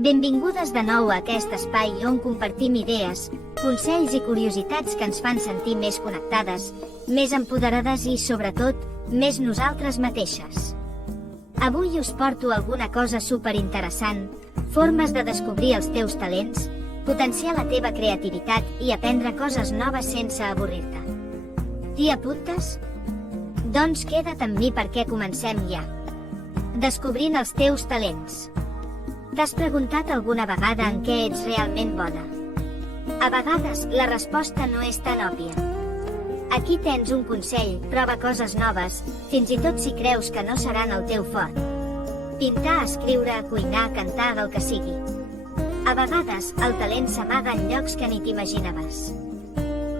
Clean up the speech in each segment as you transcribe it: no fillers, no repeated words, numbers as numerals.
Benvingudes de nou a aquest espai on compartim idees, consells i curiositats que ens fan sentir més connectades, més empoderades i, sobretot, més nosaltres mateixes. Avui us porto alguna cosa superinteressant, formes de descobrir els teus talents, potenciar la teva creativitat i aprendre coses noves sense avorrir-te. T'hi apuntes? Doncs queda't amb mi perquè comencem ja. Descobrint els teus talents. T'has preguntat alguna vegada en què ets realment bona? A vegades, la resposta no és tan òbvia. Aquí tens un consell, prova coses noves, fins i tot si creus que no seran el teu fort. Pintar, escriure, cuinar, cantar, del que sigui. A vegades, el talent s'amaga en llocs que ni t'imaginaves.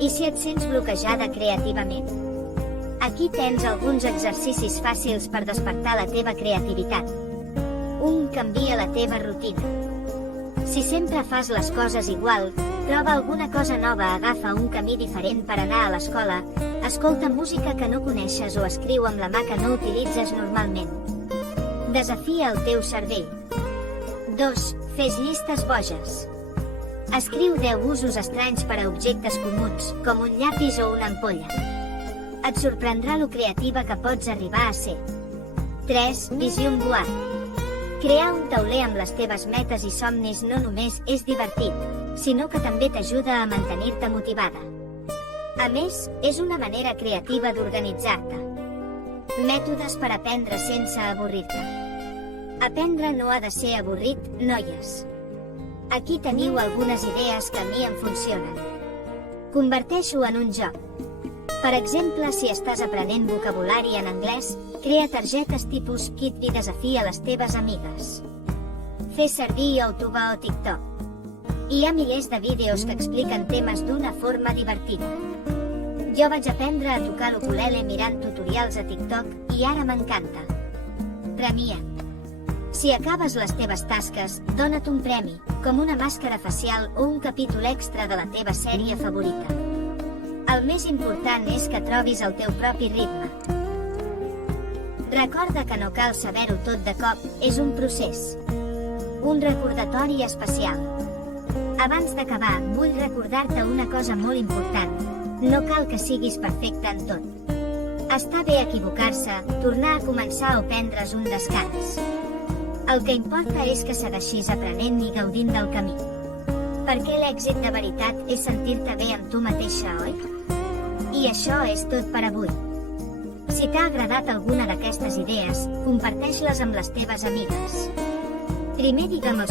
I si et sents bloquejada creativament? Aquí tens alguns exercicis fàcils per despertar la teva creativitat. 1. Canvia la teva rutina. Si sempre fas les coses igual, prova alguna cosa nova, agafa un camí diferent per anar a l'escola, escolta música que no coneixes o escriu amb la mà que no utilitzes normalment. Desafia el teu cervell. 2. Fes llistes boges. Escriu 10 usos estranys per a objectes comuns, com un llapis o una ampolla. Et sorprendrà lo creativa que pots arribar a ser. 3. Vision board. Crear un tauler amb les teves metes i somnis no només és divertit, sinó que també t'ajuda a mantenir-te motivada. A més, és una manera creativa d'organitzar-te. Mètodes per aprendre sense avorrir-te. Aprendre no ha de ser avorrit, noies. Aquí teniu algunes idees que a mi em funcionen. Converteix-ho en un joc. Per exemple, si estàs aprenent vocabulari en anglès, crea targetes tipus Kit i desafia les teves amigues. Fes servir YouTube o TikTok. Hi ha milers de vídeos que expliquen temes d'una forma divertida. Jo vaig aprendre a tocar l'ukulele mirant tutorials a TikTok i ara m'encanta. Premia't. Si acabes les teves tasques, dona't un premi, com una màscara facial o un capítol extra de la teva sèrie favorita. El més important és que trobis el teu propi ritme. Recorda que no cal saber-ho tot de cop, és un procés. Un recordatori especial. Abans d'acabar, vull recordar-te una cosa molt important. No cal que siguis perfecte en tot. Està bé equivocar-se, tornar a començar o prendre's un descans. El que importa és que segueixis aprenent i gaudint del camí. Perquè l'èxit de veritat és sentir-te bé amb tu mateixa, oi? I això és tot per avui. Si t'ha agradat alguna d'aquestes idees, comparteix-les amb les teves amigues. Primer digue'm els